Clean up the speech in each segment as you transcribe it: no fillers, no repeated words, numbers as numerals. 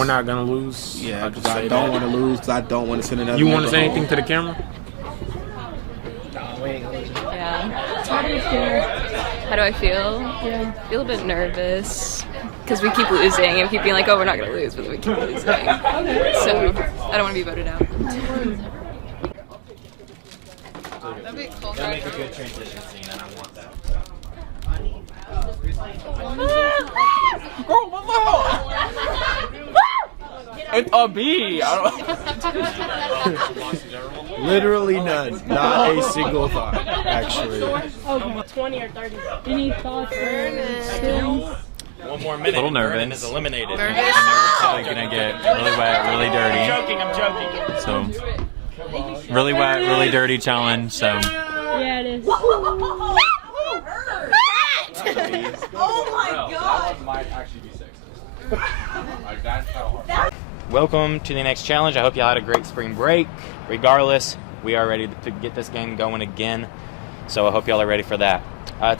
we're not gonna lose. Yeah, because I don't want to lose. Because I don't want to send another. You want to say anything to the camera? Yeah. How do you feel? How do I feel? Yeah. I feel a bit nervous because we keep losing and we keep being like, oh, we're not gonna lose, but we keep losing. So I don't want to be voted out. That'd be cool. It'll make a good transition scene, and I want that. Bro, what the hell? It's a bee. Literally none. Not a single thought, actually. Oh, 20 or 30. Any thoughts? One more minute. A little nervous. Vernon is eliminated. Nervous? And they're probably gonna get really wet, really dirty. I'm joking. So, really wet, really dirty challenge. So, Yeah, it is. Oh my god! that might actually be sexist. Like that's how hard. Welcome to the next challenge. I hope y'all had a great spring break. Regardless, we are ready to get this game going again. So I hope y'all are ready for that.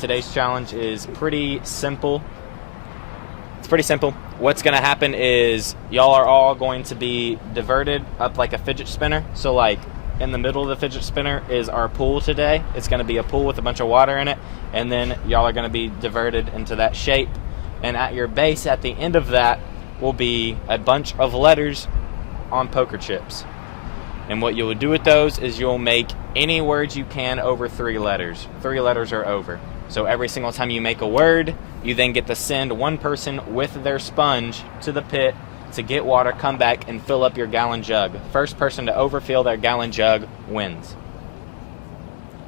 Today's challenge is pretty simple. It's pretty simple. What's going to happen is y'all are all going to be diverted up like a fidget spinner. So like in the middle of the fidget spinner is our pool today. It's going to be a pool with a bunch of water in it. And then y'all are going to be diverted into that shape. And at your base, at the end of that, will be a bunch of letters on poker chips. And what you'll do with those is you'll make any words you can over 3 letters. 3 letters are over. So every single time you make a word, you then get to send one person with their sponge to the pit to get water, come back, and fill up your gallon jug. First person to overfill their gallon jug wins.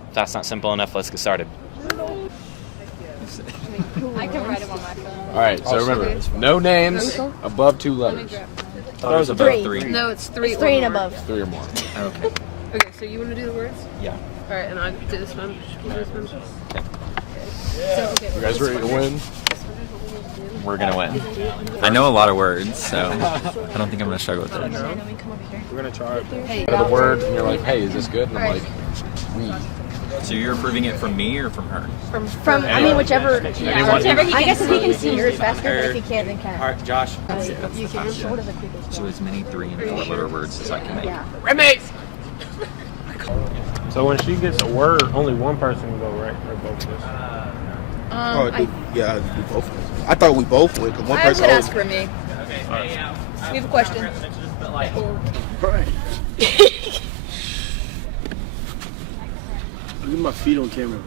If that's not simple enough, let's get started. I can write them on my phone. All right. So remember, no names above 2 letters. That was about 3. No, it's 3 It's 3 and or more. above. 3 or more. Okay. Okay, so you want to do the words? Yeah. All right, and I do this one. You do this one. You guys ready to win? we're gonna win. I know a lot of words, so I don't think I'm gonna struggle with this. We're gonna try it. Out of the word, and you're like, hey, is this good? And I'm like, So you're approving it from me or from her? From I mean, whichever. Anyone- Whichever he I guess if he can see yours faster, but if he can't, then All can't. right, Josh. You can. What are the quickest? So as many 3 and 4 letter words as I can make. Yeah. so when she gets a word, only one person can go right, or both of us. Oh, yeah, do both. I thought we both would, because one I person. would ask for me. We have a question. Right. Look at my feet on camera.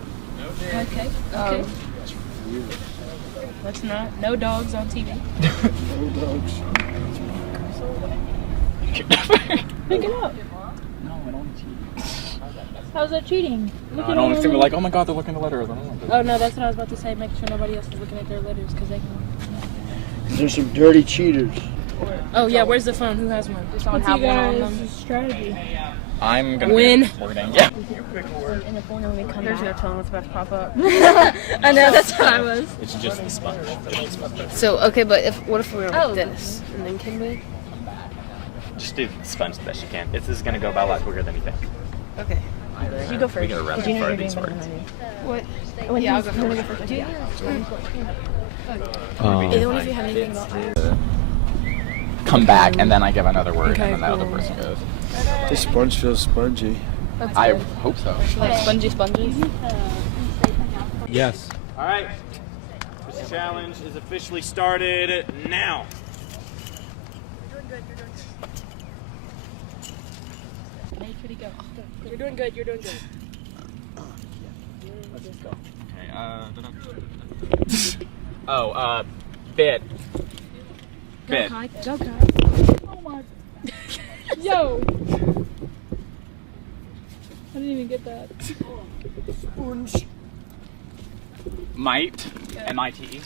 Okay. Okay. Let's not. No dogs on TV. No dogs. Pick it up. No, I don't cheat. How's that cheating? Look I at don't all think we're the- like, oh my god, they're looking at the letters. I don't know. Oh no, that's what I was about to say. Make sure nobody else is looking at their letters because they can. There's some dirty cheaters. Oh yeah, where's the phone? Who has one? Just What's have you one on guys' them. strategy? I'm gonna Win. be recording. Yeah. In the corner when we come There's no back. telling what's about to pop up. I know, that's how I was. It's just the sponge. So, okay, but what if we were like Oh. this? And then can we? Just do the sponge the best you can. This is going to go by a lot quicker than you think. Okay. You go first. We gotta Because rapid you know fire you're these doing better words. than I do. What? When Yeah, I'll he's go gonna first. too. Yeah. Um, Either one of you have anything about come back and then I give another word Okay, and then that other cool. person goes. This sponge feels spongy. I hope so. like spongy sponges? Yes. All right. This challenge is officially started now. Hey, kitty, go. You're doing good. You're doing good. Let's go. Okay, Bit. Go, Bit. Kai. Go, Kai. Oh my. Yo. I didn't even get that. Might. M-I-T-E.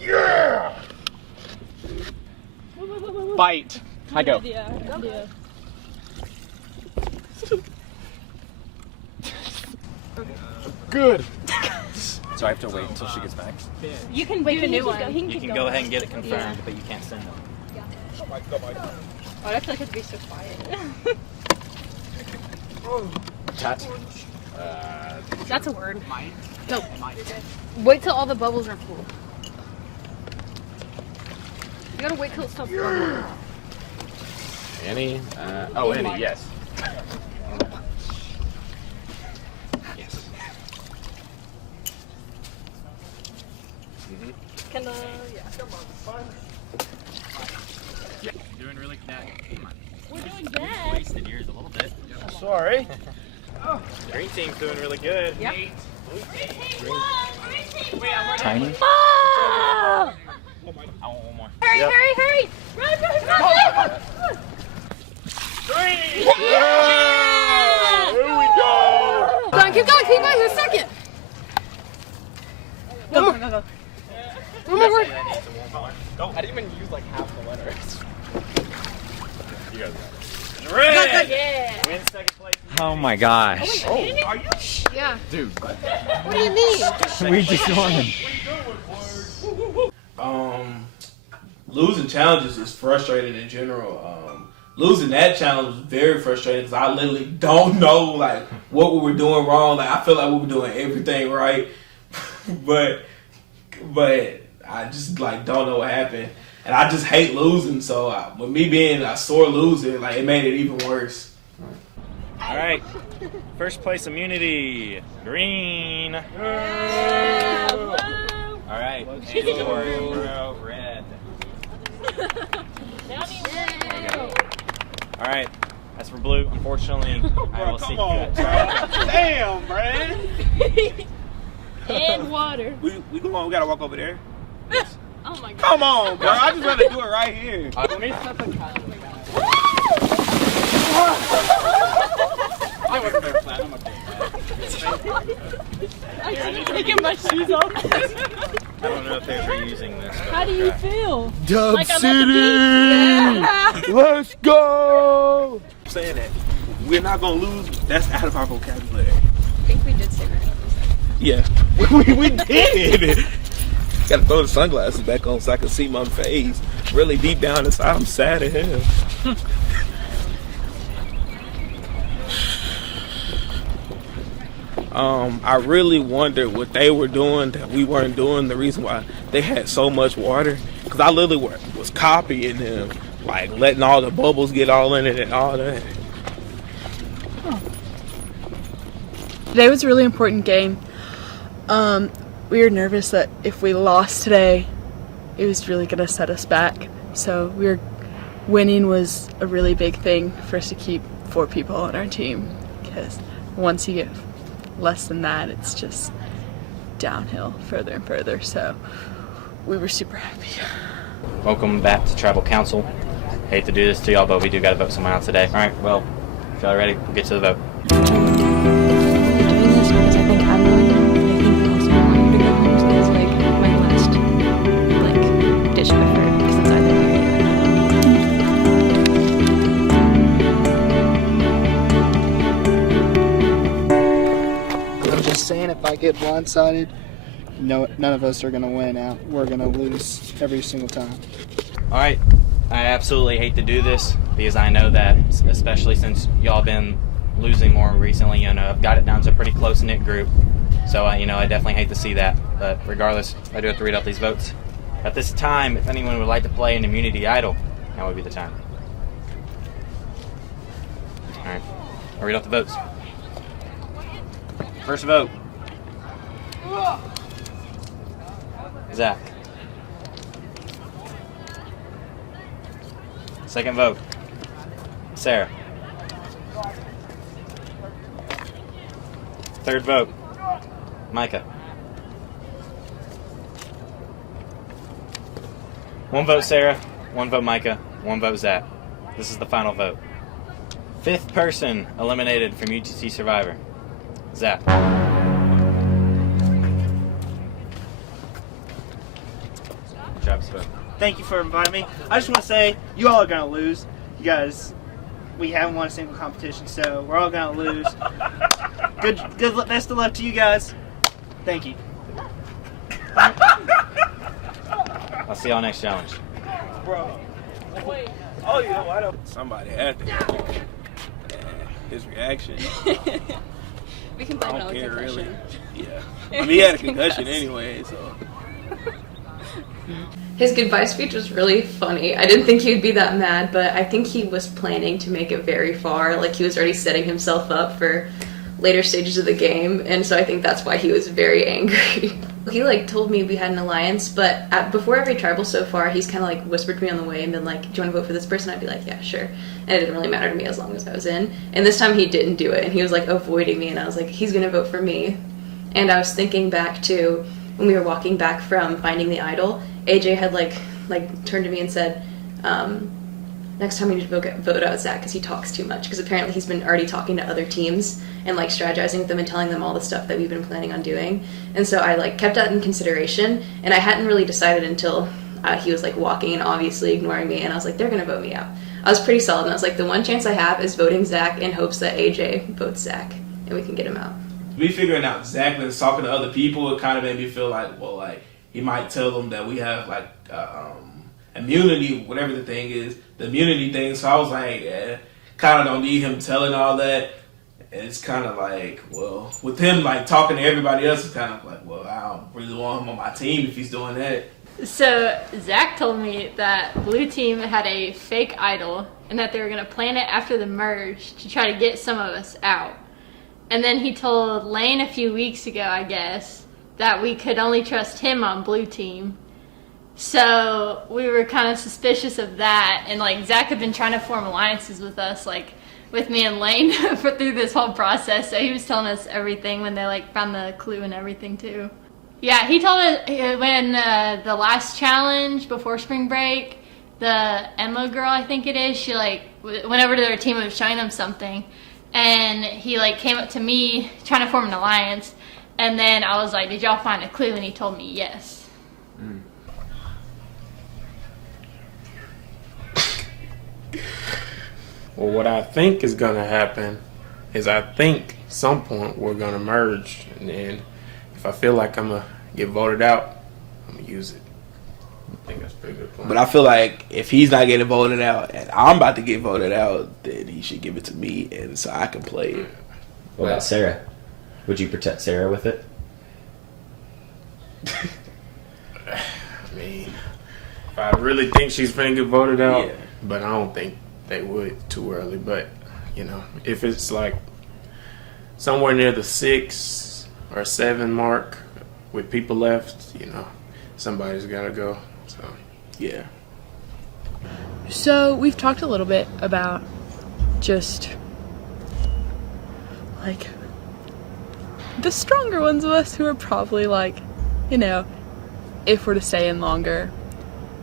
Yeah! Bite. I go. Yeah. Good. So I have to wait until she gets back? You can wait for new one. You can go ahead and get it confirmed, but you can't send them. Oh, I feel like it'd be so quiet. Chat. That's a word. Go. Wait till all the bubbles are full. You gotta wait till it stops bubbling. Annie? Oh, Annie, yes. Yes. Kendall, yeah. Doing really bad. We're doing bad. Wasted yours a little bit. Sorry. Green team's doing really good. Yep. Tiny. Ah! I want one more. Hurry, hurry, hurry! Run, run, run! Yeah! Here we go! Go on, keep going, you're second. Go, go, go, go. One more word. Go. I didn't even use like half the letters. You guys got it. Red! Yeah! Win second place. Oh my gosh. Oh, are you? Yeah. Dude. What do you mean? We just won. Losing challenges is frustrating in general. Losing that challenge was very frustrating because I literally don't know like what we were doing wrong. Like I feel like we were doing everything right, but I just like don't know what happened, and I just hate losing. So with me being a sore loser, like it made it even worse. All right. First place immunity. Green. Yeah! Woo! All right. And bro, red. Now me All right. As for blue, unfortunately, I will see you at Damn, Brad. and water. We go on. We gotta walk over there. Oh my god. Come on, bro. I just rather do it right here. Let me step in. I wasn't there flat. I'm okay. I'm taking my shoes off. I don't know if they're reusing this. But How do you feel? Dub Like I'm at City! the beach? Let's go! I'm saying that we're not gonna lose. That's out of our vocabulary. I think we did say that. Yeah, we did. Gotta throw the sunglasses back on so I can see my face. Really deep down inside, I'm sad at him. I really wondered what they were doing that we weren't doing. The reason why they had so much water, because I literally was copying them, like letting all the bubbles get all in it and all that. Today was a really important game. We were nervous that if we lost today, it was really going to set us back. So winning was a really big thing for us to keep 4 people on our team, because once you get less than that, it's just downhill further and further. So we were super happy. welcome back to Tribal Council. Hate to do this to y'all, but we do got to vote someone out today. All right, well, if y'all are ready, we'll get to the vote. Doing this because I think I'm going home, and I think you also want to go home, so that's like my last like ditch effort, because it's either you I'm just saying, if I get blindsided, no, none of us are gonna win out. We're gonna lose every single time. All right, I absolutely hate to do this because I know that, especially since y'all been losing more recently, you know, I've got it down to a pretty close-knit group. So, you know, I definitely hate to see that. But regardless, I do have to read out these votes. At this time, if anyone would like to play an immunity idol, now would be the time. All right, I'll read out the votes. First vote. Zach. Second vote. Sarah. Third vote. Micah. 1 vote Sarah, 1 vote Micah, 1 vote Zach. This is the final vote. 5th person eliminated from UTC Survivor. Zach. Travis vote. Thank you for inviting me. I just want to say, you all are going to lose. You guys, we haven't won a single competition, so we're all going to lose. Good, best of luck to you guys. Thank you. I'll see y'all next challenge. Bro. Oh, you know, I don't. Somebody had to. His reaction. We can blame I it on don't the care concussion. really. Yeah. I mean, he had a concussion anyway, so. His goodbye speech was really funny. I didn't think he would be that mad, but I think he was planning to make it very far. Like, he was already setting himself up for later stages of the game, and so I think that's why he was very angry. He, like, told me we had an alliance, but before every tribal so far, he's kind of, like, whispered to me on the way and been like, do you want to vote for this person? I'd be like, yeah, sure. And it didn't really matter to me as long as I was in. And this time he didn't do it, and he was, like, avoiding me, and I was like, he's going to vote for me. And I was thinking back to when we were walking back from finding the idol, AJ had, like turned to me and said, next time we need to vote out Zach because he talks too much. Because apparently he's been already talking to other teams and like strategizing with them and telling them all the stuff that we've been planning on doing. And so I like kept that in consideration, and I hadn't really decided until he was like walking and obviously ignoring me, and I was like, they're gonna vote me out. I was pretty solid, and I was like, the one chance I have is voting Zach in hopes that AJ votes Zach and we can get him out. Me figuring out Zach and talking to other people, it kind of made me feel like, well, like he might tell them that we have like immunity, whatever the thing is, the immunity thing. So I was like, kind of don't need him telling all that. And it's kind of like, well, with him like talking to everybody else, it's kind of like, well, I don't really want him on my team if he's doing that. So Zach told me that Blue Team had a fake idol and that they were going to plan it after the merge to try to get some of us out. And then he told Lane a few weeks ago, I guess, that we could only trust him on Blue Team. So we were kind of suspicious of that. And like Zach had been trying to form alliances with us, like with me and Lane through this whole process. So he was telling us everything when they like found the clue and everything too. Yeah, he told us when the last challenge before spring break, the Emma girl, I think it is, she like went over to their team and was showing them something. And he like came up to me trying to form an alliance. And then I was like, did y'all find a clue? And he told me yes. Well, what I think is going to happen is I think some point we're going to merge. And then if I feel like I'm going to get voted out, I'm going to use it. I think that's a pretty good plan. But I feel like if he's not getting voted out and I'm about to get voted out, then he should give it to me and so I can play it. What about Sarah? Would you protect Sarah with it? I mean, if I really think she's going to get voted out, Yeah. but I don't think they would too early. But, you know, if it's like somewhere near the 6 or 7 mark with people left, you know, somebody's got to go. So, Yeah. So we've talked a little bit about just like the stronger ones of us who are probably like, you know, if we're to stay in longer,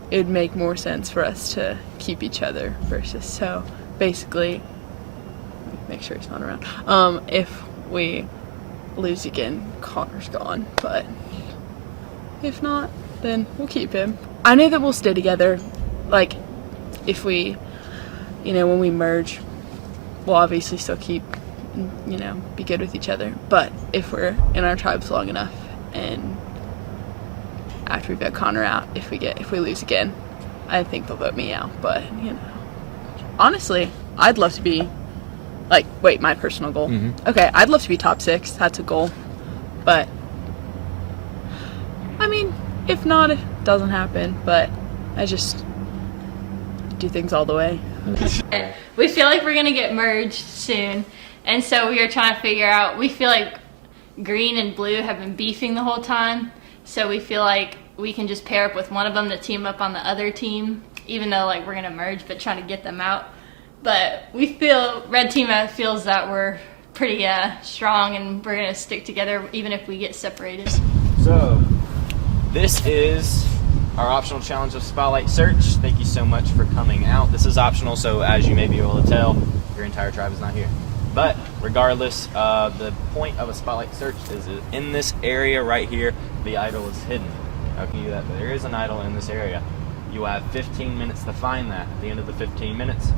it'd make more sense for us to keep each other versus, so basically, make sure he's not around. If we lose again, Connor's gone, but if not, then we'll keep him. I know that we'll stay together, like, if we, you know, when we merge, we'll obviously still keep, you know, be good with each other, but if we're in our tribes long enough, and after we've got Connor out, if we lose again, I think they'll vote me out, but, you know, honestly, I'd love to be, like, wait, my personal goal. Okay, I'd love to be top 6, that's a goal, but, I mean, if not, it doesn't happen, but I just do things all the way. We feel like we're gonna get merged soon, and so we are trying to figure out, we feel like green and blue have been beefing the whole time, so we feel like we can just pair up with one of them to team up on the other team, even though like we're gonna merge, but trying to get them out. But we feel, red team feels that we're pretty strong and we're gonna stick together even if we get separated. So, this is our optional challenge of Spotlight Search. Thank you so much for coming out. This is optional, so as you may be able to tell, your entire tribe is not here. But regardless, the point of a Spotlight Search is in this area right here, the idol is hidden. How can you do that? But there is an idol in this area. You have 15 minutes to find that. At the end of the 15 minutes,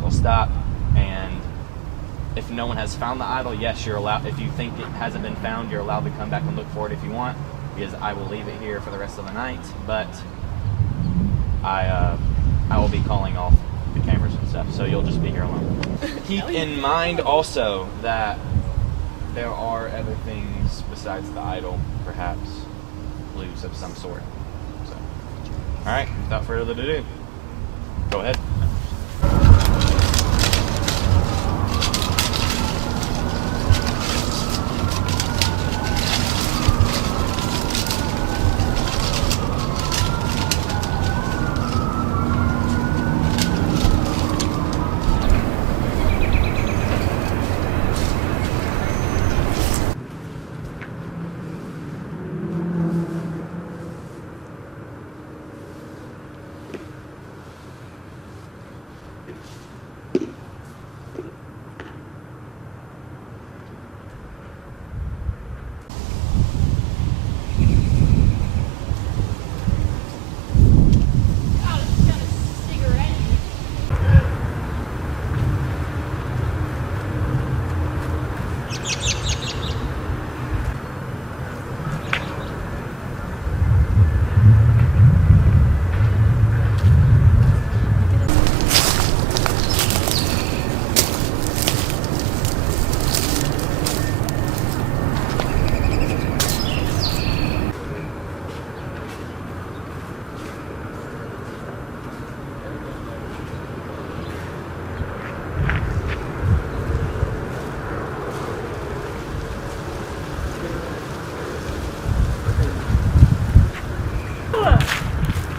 will stop, and if no one has found the idol, yes, you're allowed. If you think it hasn't been found, you're allowed to come back and look for it if you want, because I will leave it here for the rest of the night. But I will be calling off the cameras and stuff, so you'll just be here alone. Keep in mind also that there are other things besides the idol, perhaps blues of some sort. So, all right, without further ado, go ahead.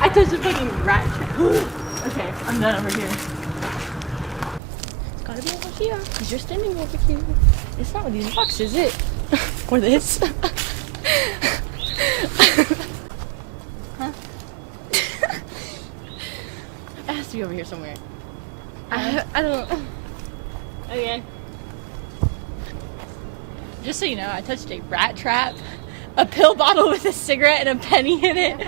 I touched a fucking rat trap. Okay, I'm done over here. It's gotta be over here, because you're standing over here. It's not with these boxes, is it? Or this. Huh? It has to be over here somewhere. I don't. Okay. Just so you know, I touched a rat trap, a pill bottle with a cigarette and a penny in it,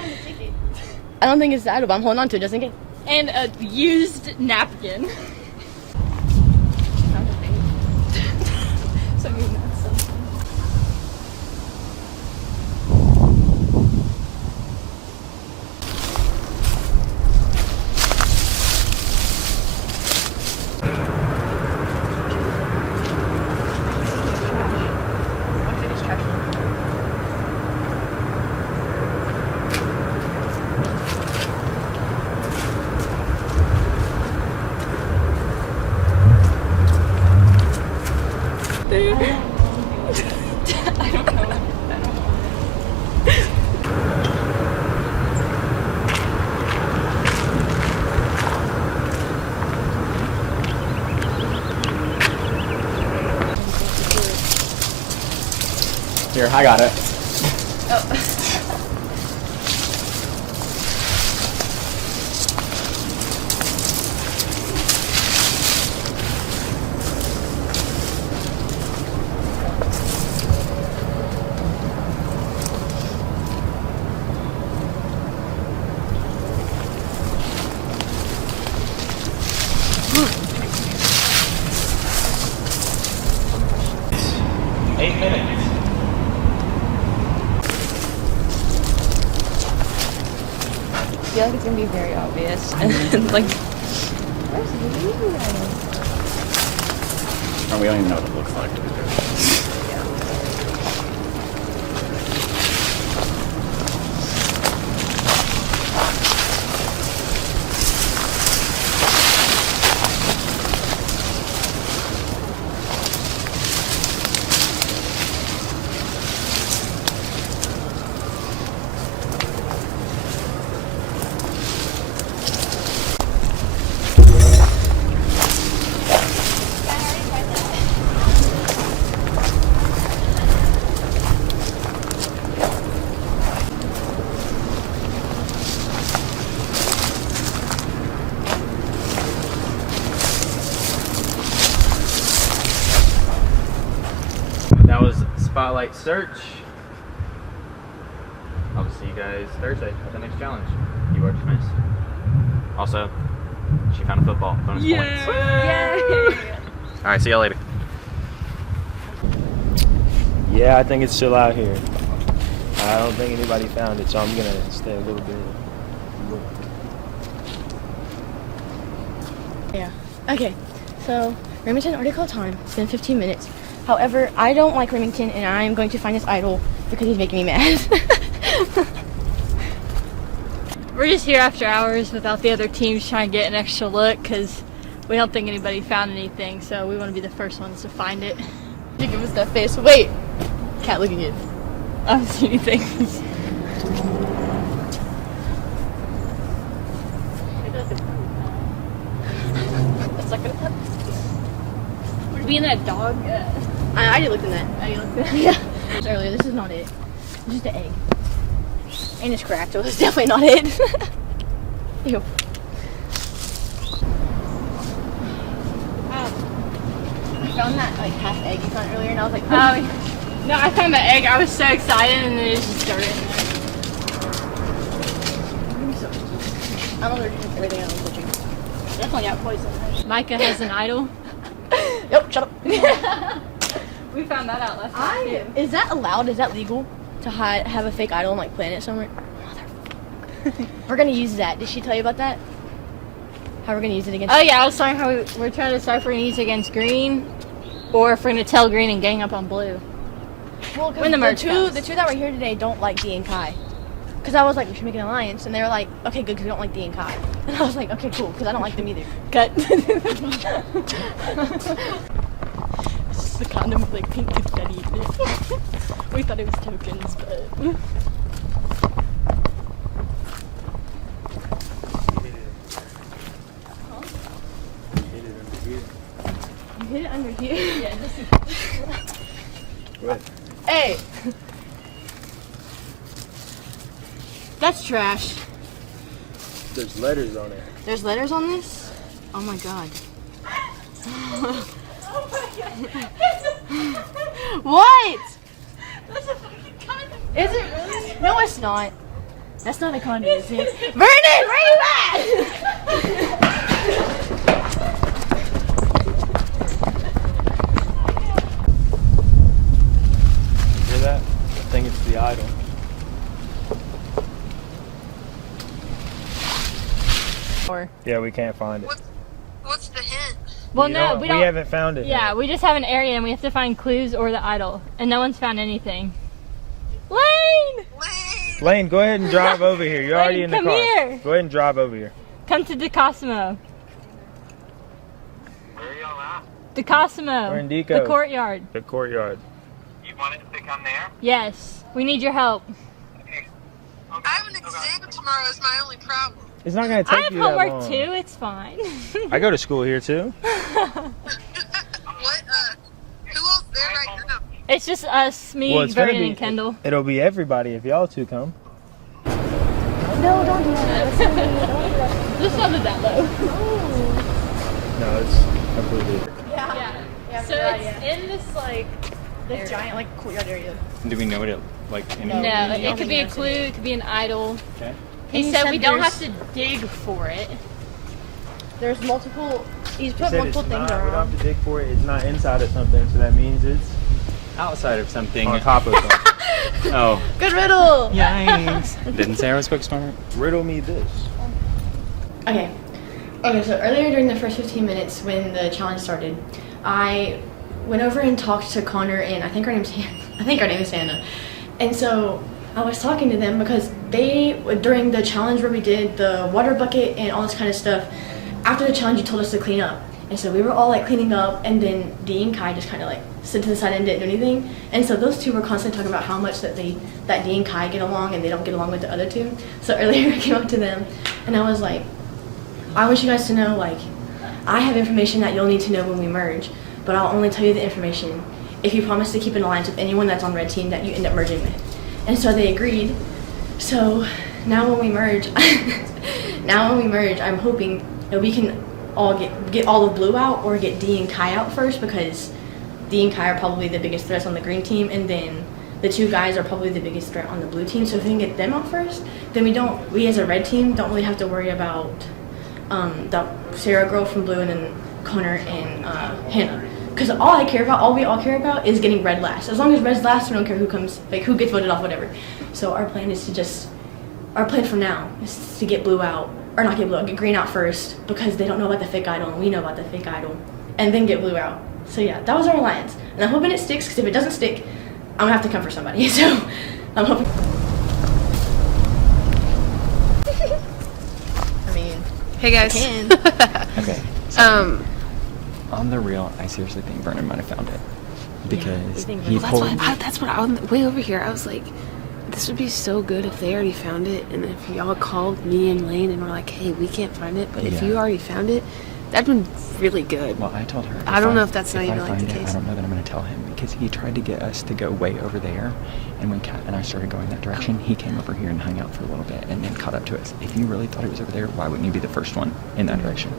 I don't think it's that, but I'm holding on to it just in case. and a used napkin. So I mean, that's something. Here, I got it. I feel like it's gonna be very obvious. And then, like, where's the legal item? And we don't even know what it looks like. To be fair. That was Spotlight Search. I'll see you guys Thursday at the next challenge. You are dismissed. Also, she found a football. Bonus points. Yay! Alright, see y'all later. Yeah, I think it's still out here. I don't think anybody found it, so I'm gonna stay a little bit. Yeah. Okay. So Remington already called time. It's been 15 minutes. However, I don't like Remington, and I am going to find this idol because he's making me mad. We're just here after hours without the other teams trying to get an extra look because we don't think anybody found anything, so we want to be the first ones to find it. You give us that face. Wait! Cat looking at. I don't see anything. That's not gonna happen. Would it be in that dog? I already looked in that. Yeah. Earlier, this is not it. It's just an egg. And it's cracked, so it's definitely not it. Ew. I found that like half egg you found earlier, and I was like, oh. No, I found the egg. I was so excited, and then it just started in there. I'm allergic to everything I was touching. Definitely got poison. Micah has an idol. Yep, shut up. We found that out last night. Is that allowed? Is that legal to have a fake idol and like plant it somewhere? We're gonna use that. Did she tell you about that? How we're gonna use it against? Oh yeah, I was talking how we're trying to decide if we're gonna use it against green, or if we're gonna tell green and gang up on blue. Well, when the merge the two that were here today don't like D and Kai. Because I was like, we should make an alliance, and they were like, okay, good, because we don't like D and Kai. And I was like, okay, cool, because I don't like them either. Cut. It's just the condom with like pink confetti in it. We thought it was tokens, but. You hit it under here? Yeah, What? Hey! That's trash. There's letters on it. There's letters on this? Oh my god. What? That's a fucking condom. Is it really? No, it's not. That's not a condom, is it? Vernon, where you at? Hear that? I think it's the idol. Yeah, we can't find it. What's the hint? Well, no, we don't. We haven't found it. Yeah, yet. we just have an area and we have to find clues or the idol, and no one's found anything. Lane! Lane, go ahead and drive over here. You're already in the come car. here. Go ahead and drive over here. Come to DeCosimo. Where are y'all at? DeCosimo. We're in Deco. The courtyard. The courtyard. You wanted to come there? Yes, we need your help. Okay. I have an exam tomorrow is my only problem. It's not gonna I take have you that homework long. too, it's fine. I go to school here too. What, who else there right now? It's just us, me, Well, it's gonna Vernon, be- and Kendall. It'll be everybody if y'all two come. No, don't do that. Just sounded that low. No, it's completely. Yeah. So it's in this like This giant like courtyard area. Do we know what it like? No, it could be a clue, it could be an idol. Okay. He And he said said we don't have there's- to dig for it. There's multiple. He's He put said multiple it's things not, we don't around. have to dig for it. It's not inside of something, so that means it's Outside of something. on top of something. Oh. Good riddle. Yikes. Didn't say I was quick smart. Riddle me this. Okay. Okay, so earlier during the first 15 minutes when the challenge started, I went over and talked to Connor and I think her name is Hannah. And so I was talking to them because they, during the challenge where we did the water bucket and all this kind of stuff, after the challenge you told us to clean up. And so we were all like cleaning up and then Dee and Kai just kind of like stood to the side and didn't do anything. And so those two were constantly talking about how much that Dee and Kai get along and they don't get along with the other two. So earlier I came up to them and I was like, I want you guys to know, like, I have information that you'll need to know when we merge, but I'll only tell you the information if you promise to keep an alliance with anyone that's on red team that you end up merging with. And so they agreed. So now when we merge, I'm hoping that we can all get all of blue out or get D and Kai out first, because D and Kai are probably the biggest threats on the green team, and then the two guys are probably the biggest threat on the blue team. So if we can get them out first, then we as a red team don't really have to worry about the Sarah girl from blue and then Connor and Hannah. Because all we all care about is getting red last. As long as red's last, we don't care who comes, like who gets voted off, whatever. So our plan from now is to get blue out, or not get blue out, get green out first, because they don't know about the fake idol and we know about the fake idol, and then get blue out. So yeah, that was our alliance. And I'm hoping it sticks, because if it doesn't stick, I'm gonna have to come for somebody. So I'm hoping. I mean, Hey guys. Okay. So, on the real, I seriously think Vernon might have found it. Because he pulled... That's what I'm way over here. I was like, this would be so good if they already found it, and if y'all called me and Lane and were like, hey, we can't find it, but if you already found it, that'd been really good. Well, I told her. I don't know if that's not even like the I case. don't know that I'm going to tell him, because he tried to get us to go way over there, and when Kat and I started going that direction, he came over here and hung out for a little bit and then caught up to us. If you really thought it was over there, why wouldn't you be the first one in that direction?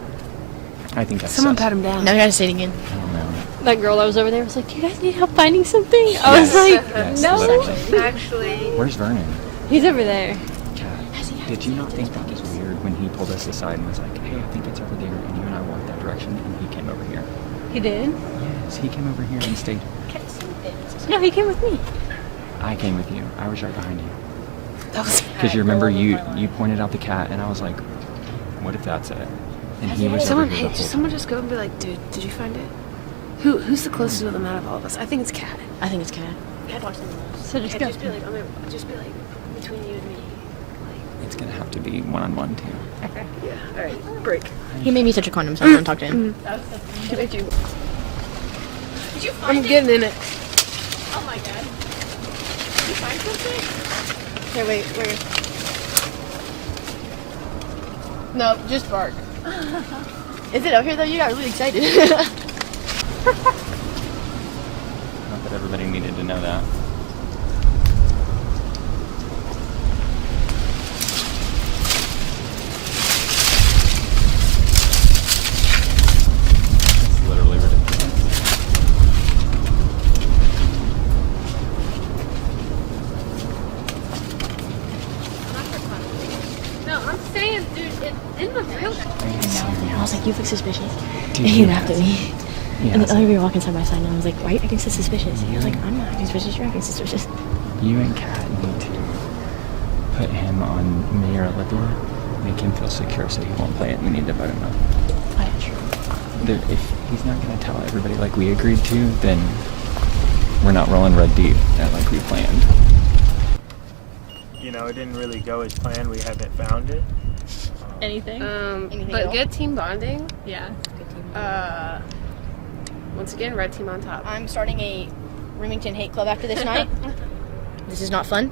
I think that's Someone pat him down. Now you gotta say it again. I don't know. That girl that was over there was like, do you guys need help finding something? I was like, Yes, no. literally. Actually, Where's Vernon? He's over there. Kat, did you not think that was weird when he pulled us aside and was like, hey, I think it's over there, and you and I walked that direction, and he came over here? He did? Yes, he came over here and stayed. No, he came with me. I came with you. I was right behind you. that was Because you remember you pointed out the cat, and I was like, what if that's it? And he was someone. over here Hey, the whole someone just go and be like, dude, did you find it? Who's the closest to them out of all of us? I think it's Kat. I think it's Kat. Kat watch them. So just go. Just be like, just be like between you and me. It's going to have to be one-on-one, too. Okay. Yeah. All right. Break. He made me touch a condom, so I'm gonna talk to him. Did you I'm getting in it. Oh my god. Did you find something? Okay, wait. No, just bark. Is it out here though? You got really excited. Not that everybody needed to know that. It's literally ridiculous. No, I'm saying, dude, in the real. I was like, you look suspicious. Dude, And he laughed at me. Yeah, And then we were walking side by side, and I was like, why are you acting so suspicious? And he was like, I'm not acting suspicious, you're acting suspicious. you and Kat need to put him on me or Olivia. Make him feel secure so he won't play it. We need to vote him up. Oh, yeah, true. If he's not going to tell everybody like we agreed to, then we're not rolling red deep like we planned. You know, it didn't really go as planned. We haven't found it. Anything? Anything But at all? good team bonding. Yeah. Once again, red team on top. I'm starting a Remington hate club after this night. This is not fun.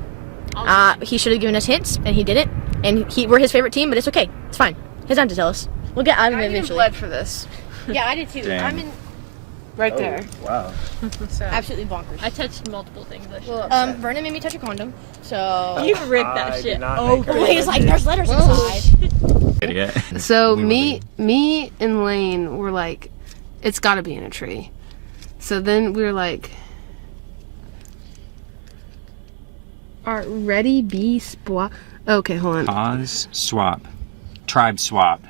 He should have given us hints, and he didn't. And we're his favorite team, but it's okay. It's fine. He doesn't have to tell us. We'll get out of it I even eventually. bled for this. Yeah, I did too. Damn. I'm in Right there. Wow. So. absolutely bonkers. I touched multiple things. Vernon made me touch a condom, so... You ripped that I shit did not over. make her He's like, do there's letters inside. Idiot. So We were me and Lane were like, it's got to be in a tree. So then we were like, are ready be swap? Okay, hold on. Pause, swap. Tribe swap.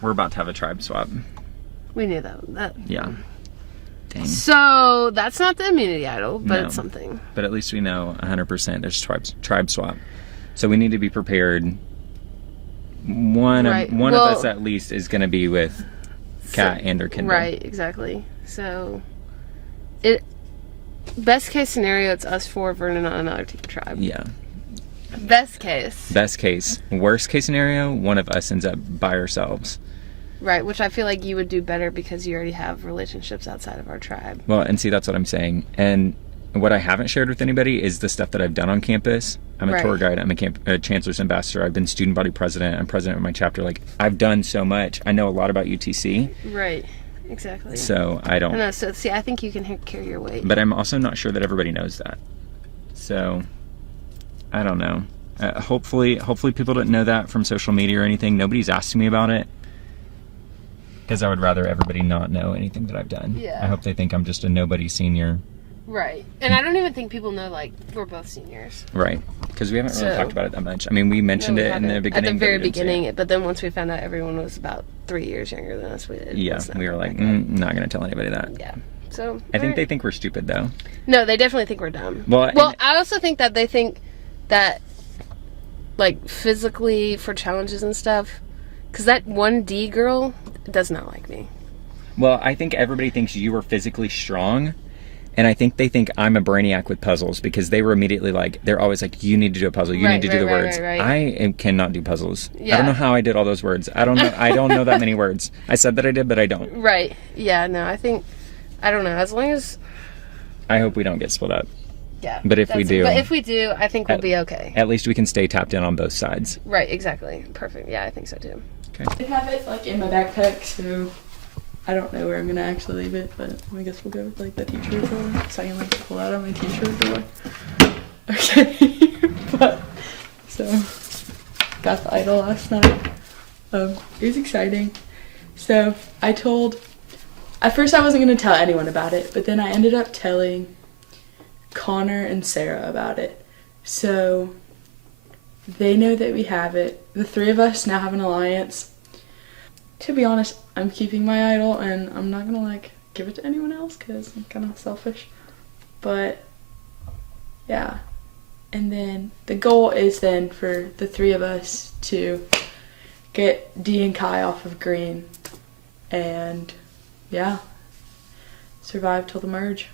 We're about to have a tribe swap. We knew that. Yeah. Dang. So that's not the immunity idol, but No. it's something. But at least we know 100% there's tribe swap. So we need to be prepared. One Right. of us at least is going to be with Kat and or Kendall. Right, exactly. So, best case scenario, it's us four, Vernon on another team tribe. Yeah. Best case. Best case. Worst case scenario, one of us ends up by ourselves. Right, which I feel like you would do better because you already have relationships outside of our tribe. Well, and see, that's what I'm saying. And what I haven't shared with anybody is the stuff that I've done on campus. I'm a tour guide. I'm a chancellor's ambassador. I've been student body president. I'm president of my chapter. Like, I've done so much. I know a lot about UTC. Right, exactly. So I don't. No, so see, I think you can carry your weight. But I'm also not sure that everybody knows that. So I don't know. Hopefully people didn't know that from social media or anything. Nobody's asking me about it. Because I would rather everybody not know anything that I've done. Yeah. I hope they think I'm just a nobody senior. Right. And I don't even think people know, like, we're both seniors. Right. Because we haven't really talked about it that much. I mean, we mentioned it in the beginning. At the very but we didn't say it. beginning, but then once we found out everyone was about 3 years younger than us, We were like, not going to tell anybody that. Yeah. So I think they think we're stupid, though. No, they definitely think we're dumb. Well, I also think that they think that, like, physically for challenges and stuff, because that 1D girl does not like me. Well, I think everybody thinks you are physically strong, and I think they think I'm a brainiac with puzzles because they were immediately like, they're always like, you need to do a puzzle, you need to do the words. I cannot do puzzles. Yeah. I don't know how I did all those words. I don't know that many words. I said that I did, but I don't. Right. Yeah, no, I don't know, as long as... I hope we don't get split up. Yeah. But if we do... But if we do, I think we'll be okay. At least we can stay tapped in on both sides. Right, exactly. Perfect. Yeah, I think so too. Okay. I have it like in my backpack, so I don't know where I'm gonna actually leave it, but I guess we'll go with like the t-shirt drawer, so I can like pull out of my t-shirt drawer. Okay. But so got the idol last night. It was exciting. So at first I wasn't gonna tell anyone about it, but then I ended up telling Connor and Sarah about it. So they know that we have it. The three of us now have an alliance. To be honest, I'm keeping my idol and I'm not gonna like give it to anyone else because I'm kind of selfish. But yeah. And then the goal is then for the three of us to get D and Kai off of green and yeah, survive till the merge.